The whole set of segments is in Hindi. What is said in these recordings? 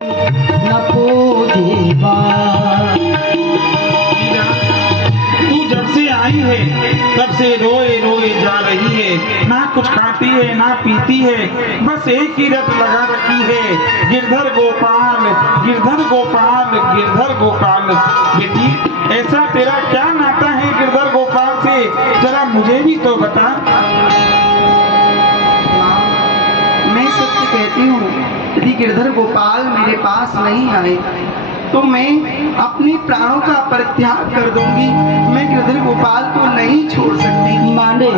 न पूजीबा। तू जब से आई है तब से रोए रोए जा रही है, ना कुछ खाती है ना पीती है, बस एक ही रट लगा रखी है, गिरधर गोपाल गिरधर गोपाल गिरधर गोपाल। बेटी ऐसा तेरा क्या नाता है गिरधर गोपाल से, जरा मुझे भी तो बता। मैं सत्य कहती हूँ, यदि गिरधर गोपाल मेरे पास नहीं आए तो मैं अपने प्राणों का परित्याग कर दूंगी। मैं गिरधर गोपाल को नहीं छोड़ सकती। माने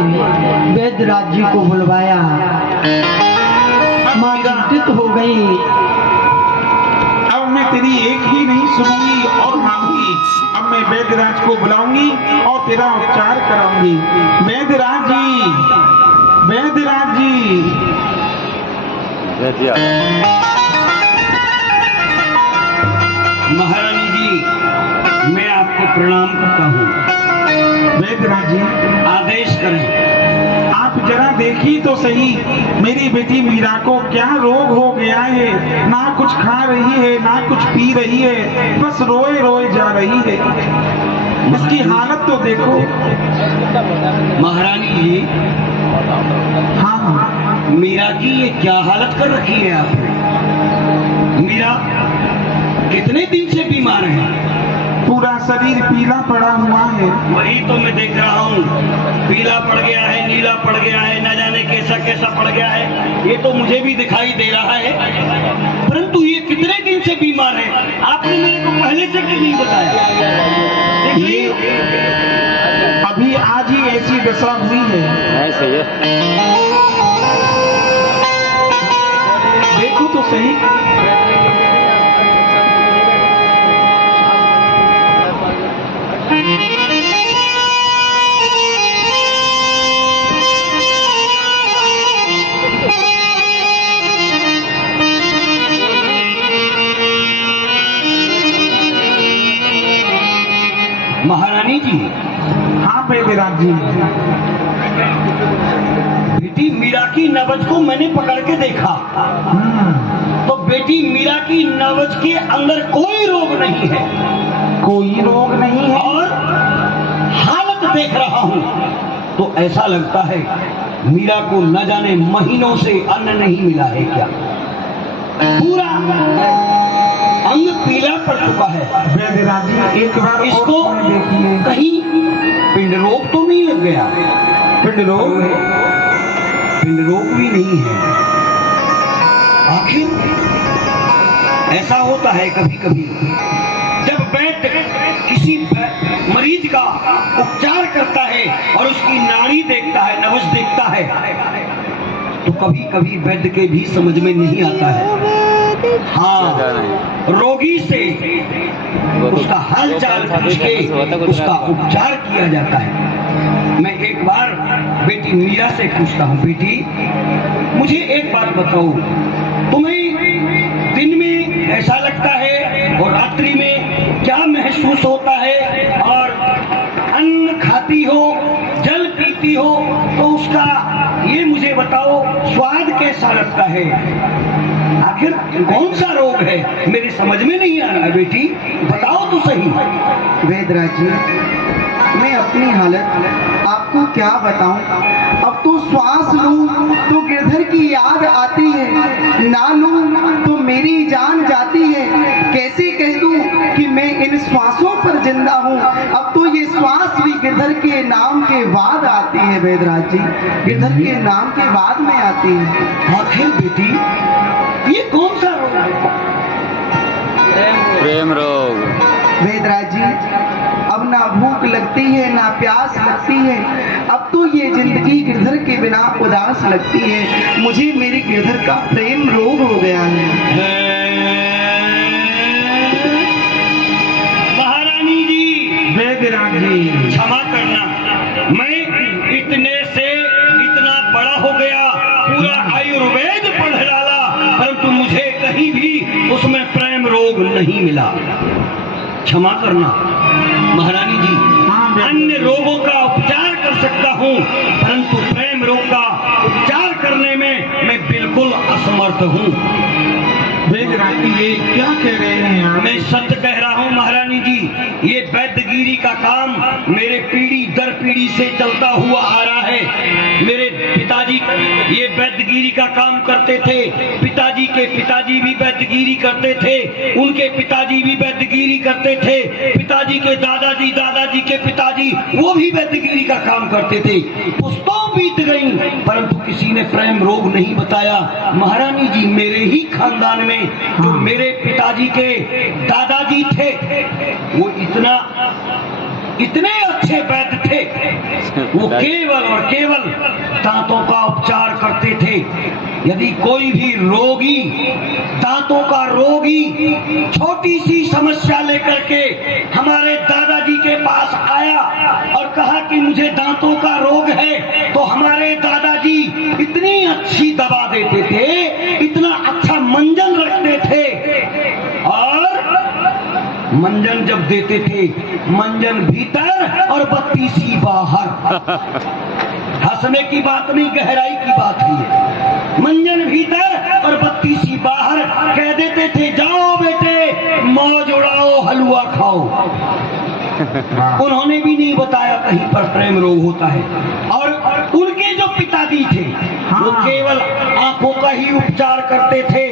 वैद्यराज जी को बुलवाया, माँ चिंतित हो गई। अब मैं तेरी एक ही नहीं सुनूंगी और मानूंगी। अब मैं वैद्यराज को बुलाऊंगी और तेरा उपचार कराऊंगी। वैद्यराज जी, वैद्यराज जी। महारानी जी, मैं आपको प्रणाम करता हूँ। वैद्यराज जी आदेश करें। आप जरा देखी तो सही, मेरी बेटी मीरा को क्या रोग हो गया है, ना कुछ खा रही है ना कुछ पी रही है, बस रोए रोए जा रही है। इसकी हालत तो देखो। महारानी जी, हाँ हाँ, मीरा की ये क्या हालत कर रखी है आपने? मीरा कितने दिन से बीमार है? पूरा शरीर पीला पड़ा हुआ है। वही तो मैं देख रहा हूँ, पीला पड़ गया है, नीला पड़ गया है, न जाने कैसा कैसा पड़ गया है। ये तो मुझे भी दिखाई दे रहा है, परंतु ये कितने दिन से बीमार है आपने मेरे को पहले से क्यों नहीं बताया? ये अभी आज ही ऐसी दशा हुई है। सही है। देखो तो सही। महारानी जी। हाँ वैद्यराज जी। बेटी मीरा की नब्ज को मैंने पकड़ के देखा तो बेटी मीरा की नब्ज के अंदर कोई रोग नहीं है, कोई रोग नहीं है। और हालत देख रहा हूँ तो ऐसा लगता है मीरा को न जाने महीनों से अन्न नहीं मिला है क्या। पूरा अंग पीला पड़ चुका है। वैद्यराज जी एक बार इसको और देखिए। कहीं पिंड रोग तो नहीं लग गया? पिंड रोग? पिंड रोग भी नहीं है। आखिर ऐसा होता है कभी कभी, जब वैद्य किसी मरीज का उपचार करता है और उसकी नाड़ी देखता है, नब्ज देखता है, तो कभी कभी वैद्य के भी समझ में नहीं आता है। हाँ, रोगी से उसका हाल चाल पूछ के उसका उपचार किया जाता है। मैं एक बार बेटी मीरा से पूछता हूँ, बेटी मुझे एक बात बताओ, तुम्हें दिन में ऐसा लगता है और रात्रि में क्या महसूस होता है, और अन्न खाती हो, जल पीती हो तो उसका ये मुझे बताओ स्वाद कैसा लगता है? आखिर कौन सा रोग है, मेरी समझ में नहीं आ रहा है। बेटी बताओ तो सही। वैद्यराज जी, मैं अपनी हालत आपको क्या बताऊं। अब तो श्वास लूं तो गिरधर की याद आती है, ना लूं तो मेरी जान जाती है। कैसे कह दूं कि मैं इन श्वासों पर जिंदा हूं। अब तो ये श्वास भी गिरधर के नाम के बाद आती है। वैद्यराज जी, गिरधर के नाम के बाद में आती है। आखिर बेटी ये कौन सा रोग है? प्रेम रोग। वैद्यराज जी, अब ना भूख लगती है ना प्यास लगती है। अब तो ये जिंदगी गिरधर के बिना उदास लगती है। मुझे मेरे गिरधर का प्रेम रोग हो गया है। महारानी जी। वैद्यराज जी क्षमा करना, मैं इतने से इतना बड़ा हो गया, पूरा आयुर्वेद पढ़ डाला, परंतु मुझे कहीं भी उसमें प्रेम रोग नहीं मिला। क्षमा करना महारानी जी। अन्य रोगों का उपचार कर सकता हूँ, परंतु प्रेम रोग का उपचार करने में मैं बिल्कुल असमर्थ हूँ। वैद्यराज ये क्या कह रहे हैं आप? मैं सत्य कह रहा हूँ महारानी जी, ये वैद्यगिरी का काम मेरे पीढ़ी दर पीढ़ी से चलता हुआ आ रहा है। मेरे पिताजी ये वैद्यगिरी का काम करते थे, पिताजी के पिताजी भी वैद्यगिरी करते थे, उनके पिताजी भी वैद्यगिरी करते थे, पिताजी के दादाजी के पिताजी वो भी वैद्यगिरी का काम करते थे। पुस्तों बीत गई परंतु किसी ने प्रेम रोग नहीं बताया। महारानी जी मेरे ही खानदान में जो मेरे पिताजी के दादाजी थे वो इतने अच्छे वैद्य थे, वो केवल और केवल दांतों का उपचार करते थे। यदि कोई भी रोगी, दांतों का रोगी छोटी सी समस्या लेकर के हमारे दादाजी के पास आया और कहा कि मुझे दांतों का रोग है, तो हमारे दादाजी इतनी अच्छी दवा देते थे, इतना अच्छा मंजन रखते थे, और मंजन जब देते थे, मंजन भीतर और बत्ती सी बाहर। हंसने की बात नहीं, गहराई की बात है। मंजन भीतर और बत्ती सी बाहर। कह देते थे जाओ बेटे मौज उड़ाओ, हलवा खाओ। उन्होंने भी नहीं बताया कहीं पर प्रेम रोग होता है। और उनके जो पिताजी थे वो केवल आंखों का ही उपचार करते थे।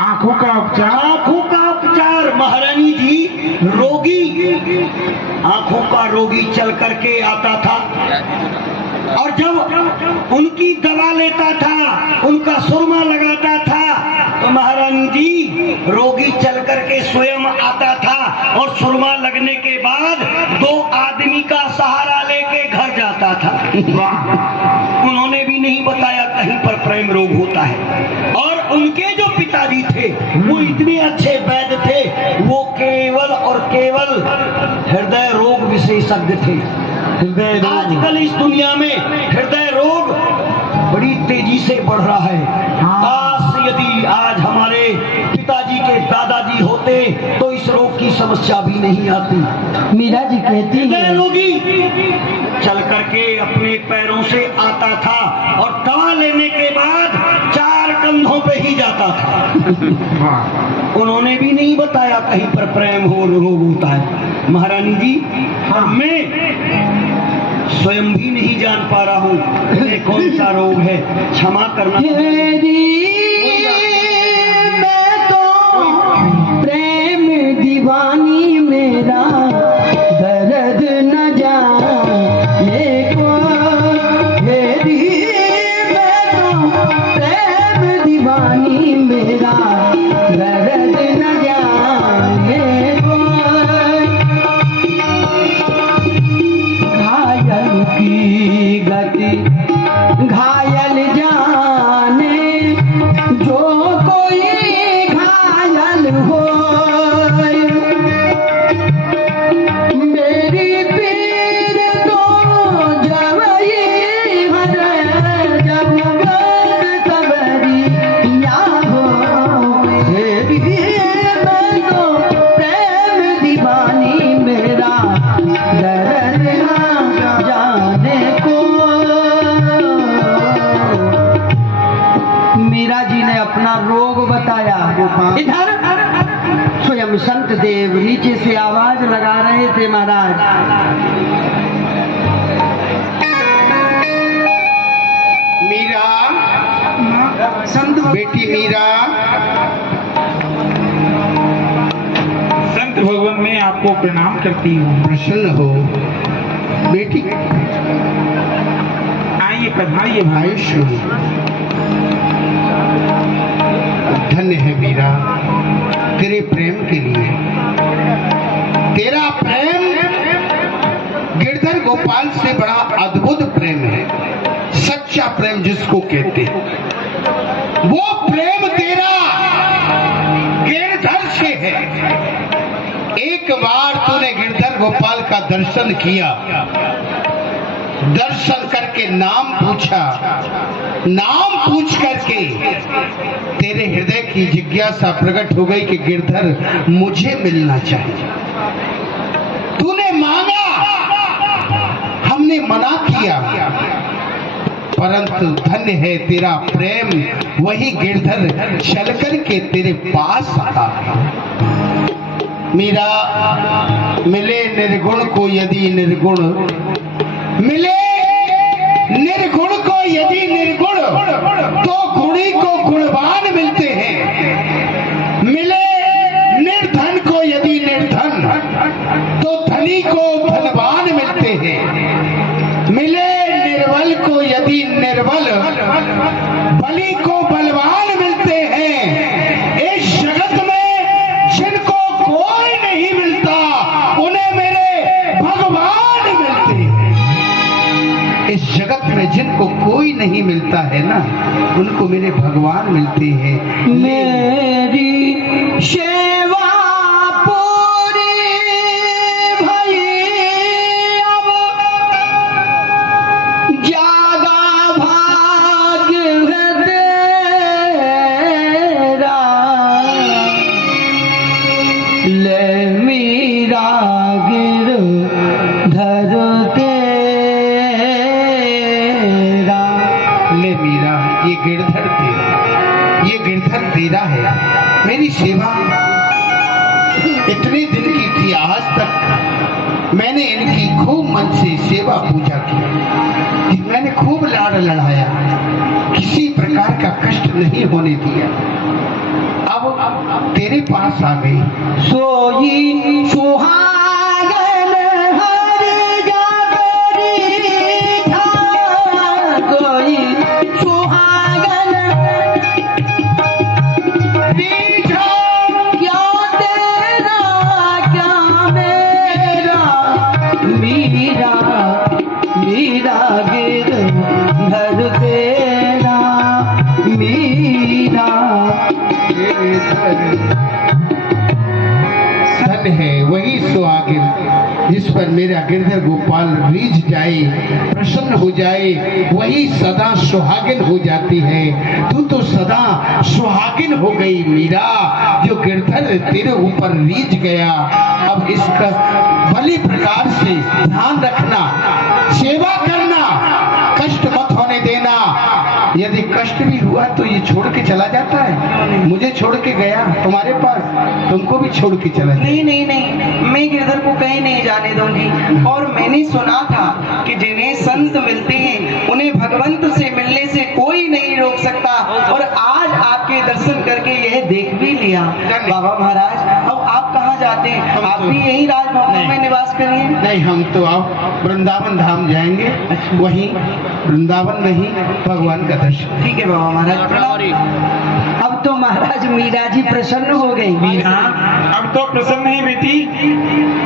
आंखों का उपचार? आंखों का उपचार महारानी जी, रोगी आंखों का रोगी चल करके आता था और जब उनकी दवा लेता था, उनका सुरमा लगाता था, तो महारानी जी रोगी चल करके स्वयं आता था और सुरमा लगने के बाद 2 आदमी का सहारा लेके घर जाता था। उन्होंने भी नहीं बताया कहीं पर प्रेम रोग होता है। और उनके जो पिताजी थे वो इतने अच्छे वैद्य थे, वो केवल और केवल हृदय रोग विशेषज्ञ थे। आजकल इस दुनिया में हृदय रोग बड़ी तेजी से बढ़ रहा है। काश यदि आज हमारे पिताजी के दादाजी होते तो इस रोग की समस्या भी नहीं आती। मीरा जी कहती हृदय है रोगी चल करके अपने पैरों से आता था और दवा लेने के बाद 4 कंधों पे ही जाता था। उन्होंने भी नहीं बताया कहीं पर प्रेम हो रोग होता है। महारानी जी मैं स्वयं भी नहीं जान पा रहा हूँ ये कौन सा रोग है, क्षमा करना। मैं तो प्रेम दीवानी, मेरा दर्द न जाने को। मेरी मैं तो प्रेम दीवानी, मेरा दर्द न जाने को। घायल की गति घायल जाने, जो कोई घायल हो। मेरी पीर तो जब ये हर जब सबरी या हो। मेरी मैं तो प्रेम दीवानी, मेरा दर्द ना जाने को। मीरा जी ने अपना रोग बताया। इधर स्वयं संत देव नीचे से आवाज लगा रहे थे, महाराज मीरा, संत बेटी मीरा, संत भगवान मैं आपको प्रणाम करती हूँ। प्रसन्न हो बेटी, आइए पधारिए भाई। आयुष्य धन्य है मीरा तेरे प्रेम के लिए। तेरा प्रेम गिरधर गोपाल से बड़ा अद्भुत प्रेम है, सच्चा प्रेम जिसको कहते हैं। वो प्रेम तेरा गिरधर से है। एक बार तूने गिरधर गोपाल का दर्शन किया, दर्शन करके नाम पूछा, नाम पूछ करके तेरे हृदय की जिज्ञासा प्रकट हो गई कि गिरधर मुझे मिलना चाहिए। तूने मांगा, हमने मना किया, परंतु धन्य है तेरा प्रेम, वही गिरधर चल कर के तेरे पास आता है। मीरा, मिले निर्गुण को यदि निर्गुण, मिले निर्गुण को यदि निर्गुण, तो गुणी को गुणवान मिलते हैं। मिले निर्धन को यदि निर्धन, तो धनी को धनवान मिलते हैं। मिले निर्बल को यदि निर्बल, बली को बलवान मिलते हैं। इस जगत में जिनको कोई नहीं मिलता, उन्हें मेरे भगवान मिलते हैं। इस जगत में जिनको कोई नहीं मिलता है ना, उनको मेरे भगवान मिलते हैं। मेरी सेवा पूरी भई, अब जागा भाग्य है तेरा, ले मीरा गिरधर तेरा। ले मीरा, ये गिरधर तेरा, ये गिरधर तेरा है। मेरी सेवा इतने दिन की थी, आज तक मैंने इनकी खूब मन से सेवा पूजा की, मैंने खूब लाड़ लड़ाया, किसी प्रकार का कष्ट नहीं होने दिया। अब तेरे पास आ गई। सोई सुहागन हर जागरी था, सोई सुहागन रीझा, क्या तेरा क्या मेरा, मीरा मीरा गिरधर तेरा, मीरा। धन है वही सुहागिन जिस पर मेरा गिरधर गोपाल रीझ जाए, प्रसन्न हो जाए, वही सदा सुहागिन हो जाती है। तू तो सदा सुहागिन हो गई मीरा, जो गिरधर तेरे ऊपर रीझ गया। अब इसका भली प्रकार से ध्यान रखना, सेवा करना, कष्ट मत होने देना। यदि कष्ट भी हुआ तो ये छोड़ के चला जाता है। मुझे छोड़ के गया तुम्हारे पास, तुमको भी छोड़ के चला जाए। नहीं नहीं नहीं, मैं गिरधर को कहीं नहीं जाने दूंगी। और मैंने सुना था कि जिन्हें संत मिलते हैं उन्हें भगवंत से मिलने से कोई नहीं रोक सकता, और आज आपके दर्शन करके यह देख भी लिया। बाबा महाराज, अब आप कहाँ जाते हैं? आप भी यही राजभवन में निवास करिए। नहीं, हम तो अब वृंदावन धाम जाएंगे, वहीं वृंदावन में ही भगवान का दर्शन। ठीक है बाबा महाराज, अब तो महाराज मीरा जी प्रसन्न हो गई। मीरा, अब तो प्रसन्न है बेटी।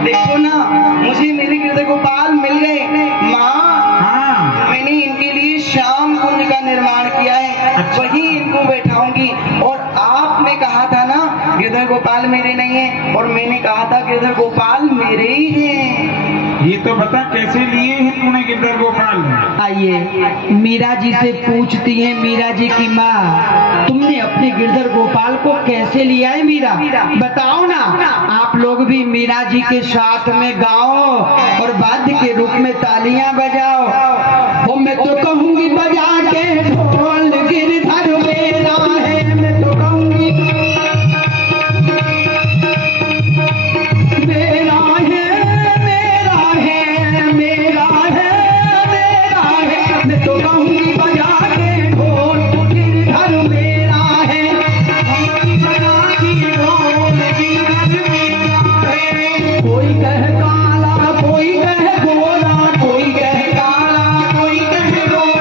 देखो ना, मुझे मेरे गिरधर गोपाल मिल गए। माँ, हाँ, मैंने इनके लिए श्याम कुंज का निर्माण किया है, वही इनको बैठाऊंगी। और आपने कहा था ना गिरधर गोपाल मेरे नहीं है, और मैंने कहा था गिरधर गोपाल मेरे ही हैं। ये तो बता कैसे लिए हैं तूने गिरधर गोपाल? आइए मीरा जी से पूछती हैं। मीरा जी की माँ, तुमने अपने गिरधर गोपाल को कैसे लिया है? मीरा बताओ ना। आप लोग भी मीरा जी के साथ में गाओ और वाद्य के रूप में तालियां बजाओ। वो मैं तो कहूंगी बजा के ढोल, गिरधर मेरा है, मैं तो कहूंगी मेरा है, मेरा है, मेरा है, मेरा है, मैं तो कहूंगी बजा के ढोल, गिरधर मेरा है, बजा के ढोल, गिरधर मेरा है। कोई कह काला, कोई कह गोरा, कोई कह काला, कोई कह गोरा।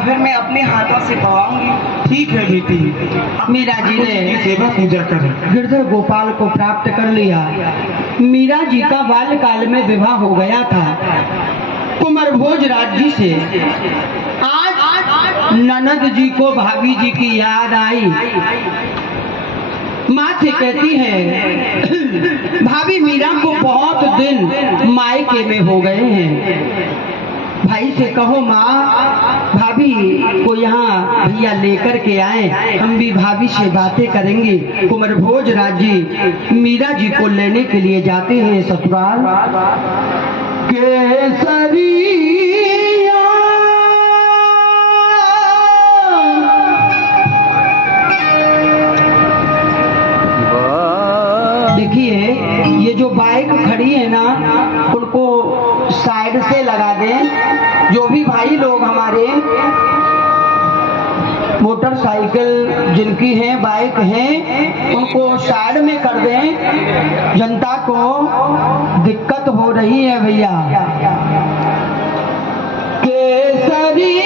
फिर मैं अपने हाथों से पवाऊंगी। ठीक है बेटी, मीरा जी ने सेवा पूजा करें। गिरधर गोपाल को प्राप्त कर लिया। मीरा जी का बाल्यकाल में विवाह हो गया था कुंवर भोजराज जी से। आज ननद जी को भाभी जी की याद आई। माँ से कहती है भाभी मीरा को बहुत दिन मायके में हो गए हैं, भाई से कहो माँ भाभी को यहाँ भैया लेकर के आए, हम भी भाभी से बातें करेंगे। कुंवर भोजराज जी मीरा जी को लेने के लिए जाते हैं ससुराल। केसरिया देखिए, ये जो बाइक खड़ी है ना, उनको साइड से लगा दें। जो भी भाई लोग हमारे मोटरसाइकिल जिनकी हैं, बाइक हैं, उनको साइड में कर दें। जनता को दिक्कत हो रही है भैया। केसरिया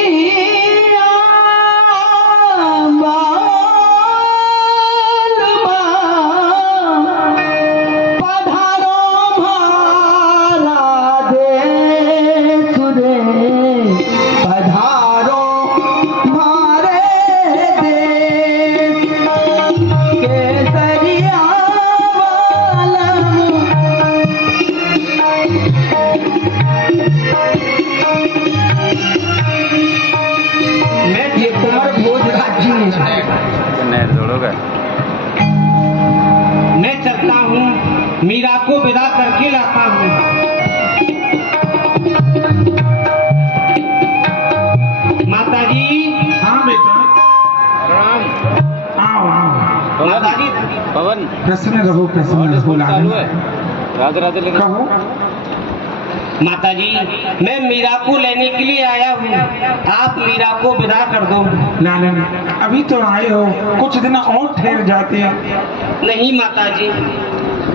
मैं चलता हूँ, मीरा को विदा करके लाता हूँ। माता जी। हाँ बेटा, आओ आओ। माता जी। पवन प्रसन्न रहो, प्रसन्न रहो। चालू है, राधे राधे लेकर कहो। माता जी, मैं मीरा को लेने के लिए आया हूँ, आप मीरा को विदा कर दो। लालन, अभी तो आए हो, कुछ दिन और ठहर जाते हैं। नहीं माता जी।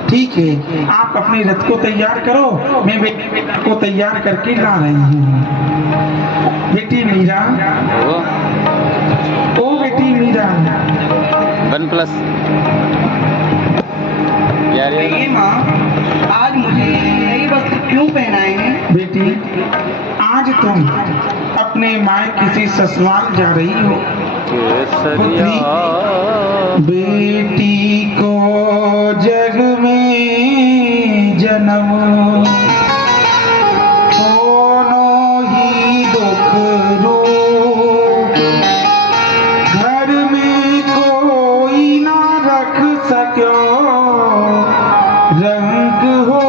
ठीक है, आप अपने रथ को तैयार करो, मैं बेटी को तैयार करके ला रही हूँ। बेटी मीरा, ओ बेटी मीरा। OnePlus यार ये माँ, आज मुझे नई वस्त्र क्यों पहनाए हैं? बेटी, आज तुम अपने मायके से ससुराल जा रही हो। पुत्री, बेटी को जग में जन्म दोनों ही दुख रूप, घर में कोई ना रख सको, रंग हो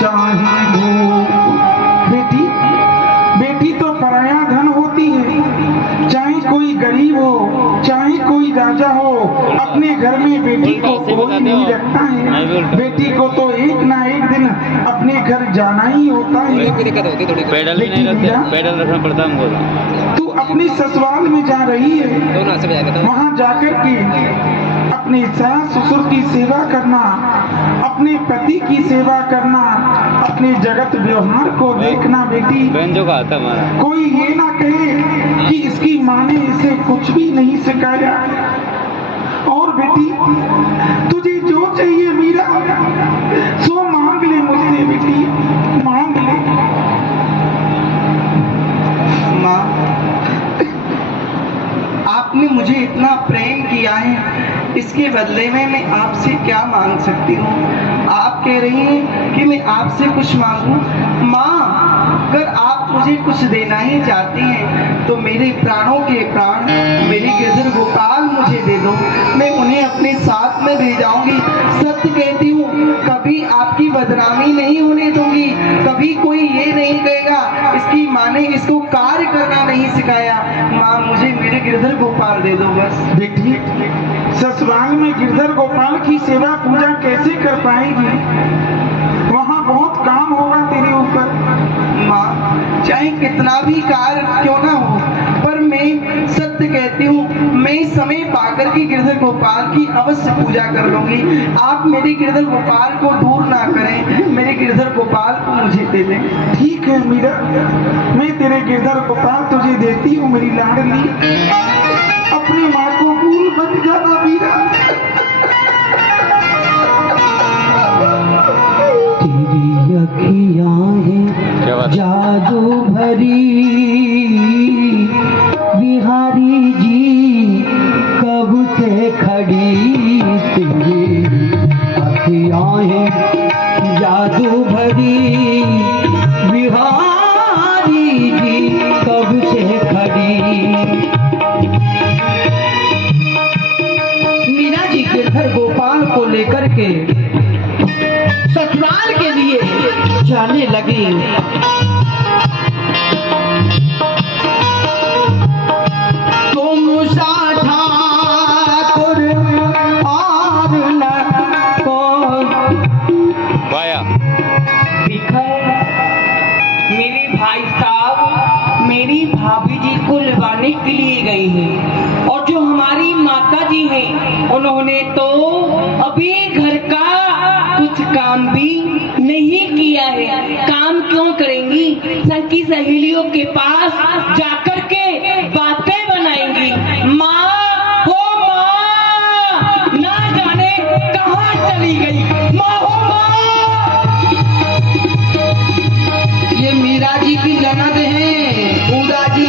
चाहे भूप। बेटी, बेटी तो पराया धन होती है, चाहे कोई गरीब हो, चाहे कोई राजा हो, अपने घर में बेटी को कोई नहीं रखता है। बेटी को तो एक ना एक दिन अपने घर जाना ही होता है। पेडल भी नहीं रखते, पेडल रखना पड़ता है हमको। तू अपनी ससुराल में जा रही है, वहाँ जाकर के अपने सास ससुर की सेवा करना, अपने पति की सेवा करना, अपने जगत व्यवहार को देखना। बेटी, जो कहा था हमारा, कोई ये ना कहे कि इसकी माँ ने इसे कुछ भी नहीं सिखाया। और बेटी, तुझे जो चाहिए मीरा, सो मांग ले मुझसे। बेटी, मांग ले। माँ, आपने मुझे इतना प्रेम किया है, इसके बदले में मैं आपसे क्या मांग सकती हूँ? आप कह रही हैं कि मैं आपसे कुछ मांगूं। माँ, अगर आप मुझे कुछ देना ही चाहती हैं तो मेरे प्राणों के प्राण, मेरे गिरधर गोपाल मुझे दे दो, मैं उन्हें अपने साथ में ले जाऊंगी। सत्य कहती हूँ, कभी आपकी बदनामी नहीं होने दूंगी, कभी कोई ये नहीं कहेगा इसकी माँ ने इसको कार्य करना नहीं सिखाया। माँ, मुझे मेरे गिरधर गोपाल दे दो बस। बेटी, ससुराल में गिरधर गोपाल की सेवा पूजा कैसे कर पाएगी? वहाँ बहुत काम होगा तेरे ऊपर। माँ, चाहे कितना भी कार्य क्यों ना हो, पर मैं सत्य कहती हूँ, मैं समय पाकर के गिरधर गोपाल की अवश्य पूजा कर लूंगी। आप मेरे गिरधर गोपाल को दूर ना करें, मेरे गिरधर गोपाल को मुझे दे दें। ठीक है मीरा, मैं तेरे गिरधर गोपाल तुझे देती हूँ मेरी लाडली। अपनी माँ को भूल मत जाना मीरा। तेरी अखियाँ हैं जादू भरी, बिहारी जी कब से खड़ी। तेरी अखियाँ हैं जादू भरी, बिहारी जी कब से खड़ी। मीरा जी गिरधर गोपाल को लेकर के ससुराल के लिए जाने लगी। तुम सा ठाकुर और न कोई वाया मेरे भाई साहब मेरी भाभी जी को लवाने के लिए गए हैं, और जो हमारी माता जी हैं उन्होंने तो अभी घर का कुछ काम भी नहीं किया है। काम क्यों करेंगी, सखी सहेलियों के पास जाकर के बातें बनाएंगी। माँ हो माँ, ना जाने कहाँ चली गई। माँ हो माँ। ये मीरा जी की ननद है उदा जी।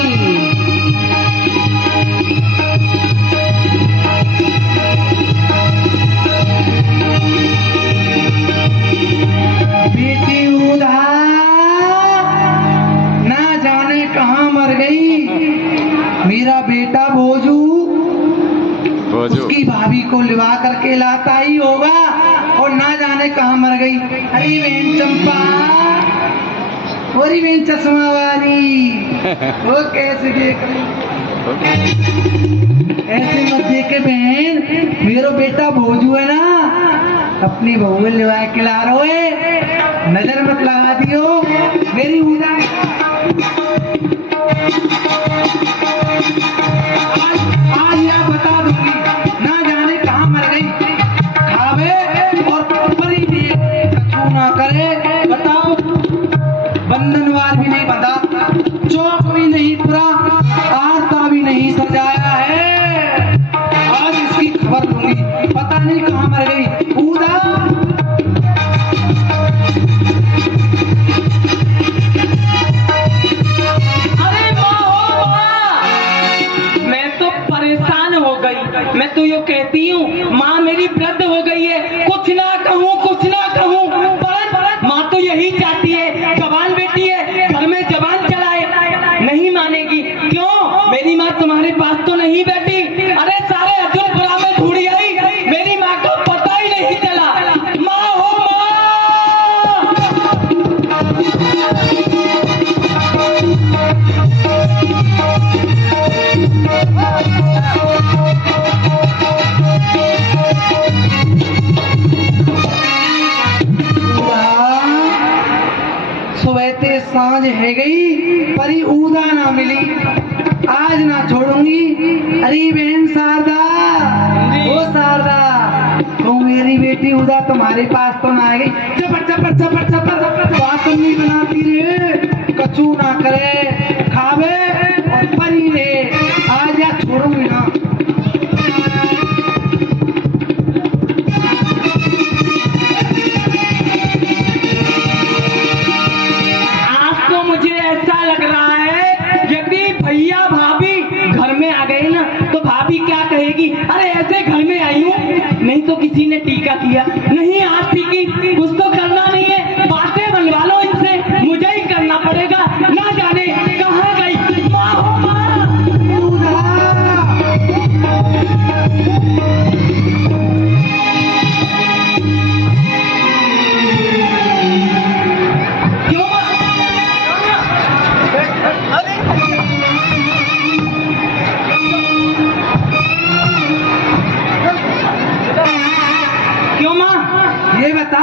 बेटी उदा ना जाने कहाँ मर गई। मेरा बेटा भोजू उसकी भाभी को लिवा करके लाता ही होगा, और ना जाने कहाँ मर गई। अरे बहन चंपा, बहन चश्मा वाली, वो कैसे देख ऐसे मत देखे बहन। मेरा बेटा भोजू है ना, अपनी बहू में लिवा के ला रहे है, नजर मत लगा दियो मेरी उदा। आज या बता दूंगी, ना जाने कहाँ मर गई। खावे और परी भी कछु ना करे। बताओ, बंधनवार भी नहीं बंधा, चौक भी नहीं पूरा, आरता भी नहीं सजाया है। आज इसकी खबर लूंगी, पता नहीं कहाँ मर गई उदा। अरे माँ हो माँ, मैं तो परेशान हो गई। मैं तो यो कहती हूँ माँ मेरी वृद्ध हो गई है, कुछ ना कहूँ कुछ ना कहूँ, पर माँ तो यही चाहती है, जवान बेटी है, घर में जवान चलाए, नहीं मानेगी। क्यों, मेरी माँ तुम्हारे पास तो नहीं बैठी। अरे सारे अर्जुनपुरा में ढूंढी आई, मेरी माँ को पता ही नहीं चला। माँ हो सुबहते सांझ है गई, परी उदा ना मिली, आज ना छोड़ूंगी। अरे बहन शारदा, ओ शारदा, तो मेरी बेटी उदा तुम्हारे पास तो ना आ गई। चपर चपर चपर चपर बात नहीं बनाती रे, कछु ना करे, खावे और परी रे, आज या छोड़ूंगी ना। मुझे ऐसा लग रहा है यदि भैया भाभी घर में आ गए ना तो भाभी क्या कहेगी, अरे ऐसे घर में आई हूँ, नहीं तो किसी ने टीका किया, नहीं हाथ टीकी, कुछ तो करना नहीं है, बातें बनवा लो इनसे, मुझे ही करना पड़ेगा, ना जाने कहाँ गई। माँ हो माँ। ये बता,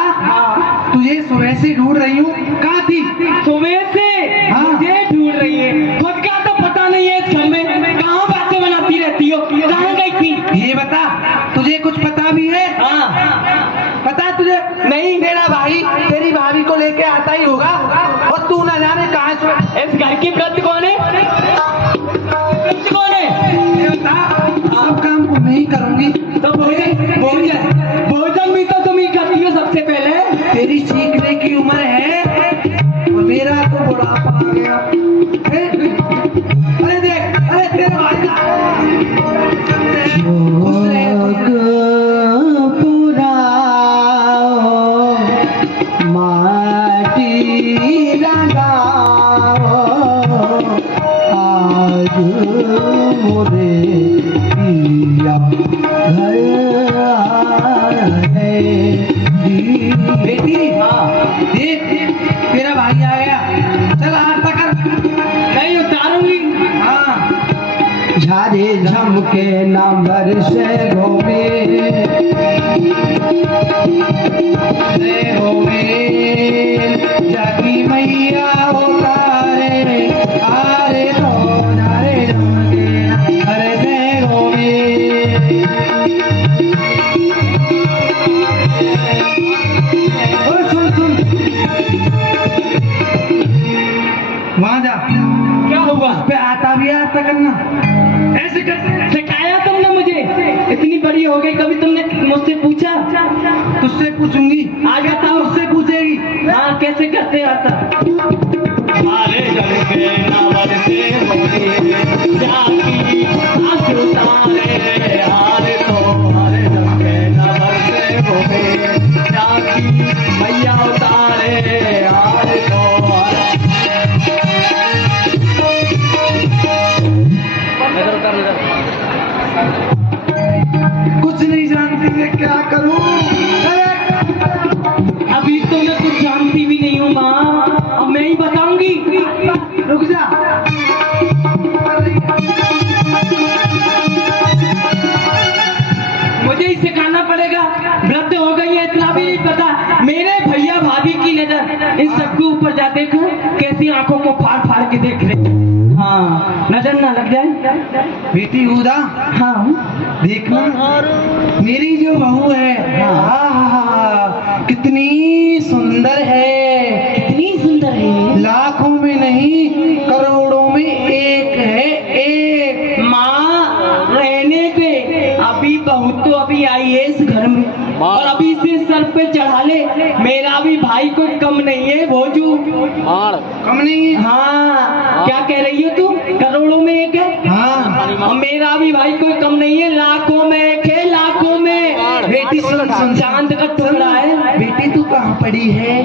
तुझे सुबह से ढूंढ रही हूँ, कहाँ थी? सुबह से मुझे ढूंढ रही है, खुद का तो पता नहीं है, इस घर में कहाँ बातें बनाती रहती हो, कहाँ गई थी? ये बता, होगा और तू ना जाने कहाँ से। इस घर की वृद्ध कौन है? वृद्ध कौन है? सब काम को मैं ही करूंगी। तो भोजन भी तो तुम ही करती हो सबसे पहले। तेरी सीखने की उम्र है और मेरा तो बुढ़ापा आ गया। अरे देख, अरे तेरा भाई खुश रहे। बेटी देख तेरा भाई आ गया। चल हाथ पकड़। नहीं उतारूंगी। हाँ झारे झमके ना बरसे घोमे जागी मैया उतारे आरे तो नारे झमके अरे से घोमे। वहां जा। क्या हुआ? पे आता भी आता करना ऐसे कैसे। सिखाया तुमने मुझे, इतनी बड़ी हो गई कभी तुमने मुझसे पूछा? तुझसे पूछूंगी। आगे बताओ। मुझसे पूछेगी। हाँ कैसे करते आता? हमारे घर के नावर से जाकी आंख उतारे हारे तो हमारे घर के नावर से जाकी मैया उतारे हारे तो कुछ नहीं जानती मैं क्या करूं। अभी तो मैं कुछ जानती भी नहीं हूँ माँ, अब मैं ही बताऊंगी। रुक जा। मुझे ही सिखाना पड़ेगा, वृद्ध हो गई है इतना भी नहीं पता। मेरे भैया भाभी की नजर इन सबके ऊपर जा, देखो कैसी आंखों को फाड़ फाड़ के देख रहे। हाँ नजर ना लग जाए। बेटी हुदा हाँ देखना मेरी जो बहू है। हाँ कितनी सुंदर है। कितनी सुंदर है। लाखों में नहीं करोड़ों में एक है एक। माँ रहने दे, अभी बहू तो अभी आई है इस घर में और अभी से सर पे चढ़ा ले। मेरा भी भाई कोई कम नहीं है भोजू। कम नहीं है। हाँ क्या कह रही हो तू? करोड़ों में एक है। हाँ और मेरा भी भाई कोई कम नहीं है, लाखों में एक है, लाखों में। बेटी सुन चांद का टुकड़ा है। बेटी तू कहाँ पड़ी है?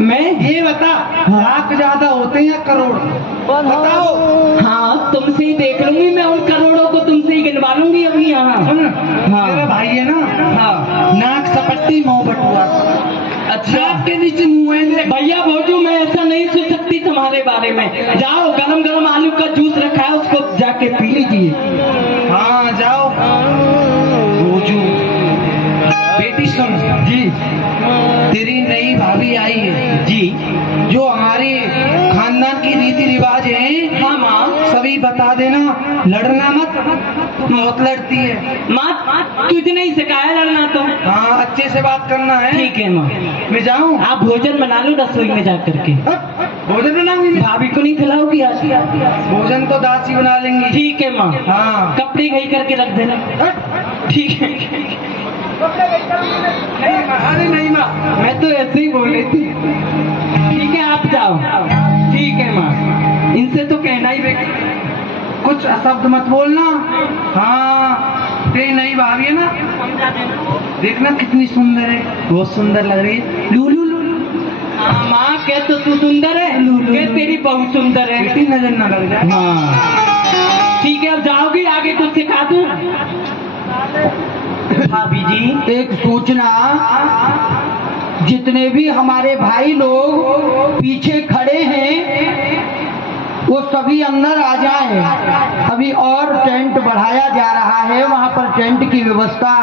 मैं ये बता लाख ज्यादा होते हैं या करोड़? बताओ। हाँ तुमसे ही देख लूंगी मैं, उन करोड़ों को तुमसे ही गिनवा लूंगी अभी यहाँ। सुन हाँ। मेरा भाई है ना। हाँ नाक सपट्टी मुंह बटुआ। अच्छा नाक के नीचे मुंह है। भैया भोजू मैं ऐसा नहीं सुन सकती तुम्हारे बारे में। जाओ गरम गरम आलू का जूस रखा है उसको जाके पी लीजिए। हाँ जाओ। भोजू बेटी सुन जी, तेरी नई भाभी आई है जी। जो हमारे खानदान की रीति रिवाज है। हाँ माँ। सभी बता देना, लड़ना मत, बहुत लड़ती है। माँ तुझे नहीं सिखाया लड़ना तो? हाँ अच्छे से बात करना है। ठीक है माँ। मैं जाऊँ? आप भोजन बना लो रसोई में जा करके। भोजन बनाऊंगी? भाभी को नहीं खिलाओगी आज? भोजन तो दासी बना लेंगी। ठीक है माँ। हाँ कपड़े घई करके रख देना। ठीक है। अरे नहीं माँ, मैं तो ऐसे ही बोल रही थी। ठीक है आप जाओ। ठीक है माँ, इनसे तो कहना ही बेकार। कुछ अशब्द मत बोलना। हाँ तेरी नई भाभी है ना, देखना कितनी सुंदर है। बहुत सुंदर लग रही है। लूलू लूलू। हाँ माँ कह तो तू सुंदर है, कह तेरी बहू सुंदर है। बेटी नजर ना लग जाए। हाँ ठीक है अब जाओगी आगे कुछ सिखा दूँ? भाभी जी एक सूचना, जितने भी हमारे भाई लोग पीछे खड़े हैं वो सभी अंदर आ जाएं। अभी और टेंट बढ़ाया जा रहा है, वहां पर टेंट की व्यवस्था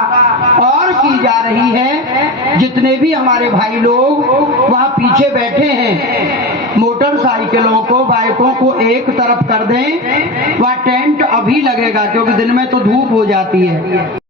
और की जा रही है। जितने भी हमारे भाई लोग वहां पीछे बैठे हैं, मोटरसाइकिलों को बाइकों को एक तरफ कर दें। वह टेंट अभी लगेगा क्योंकि दिन में तो धूप हो जाती है।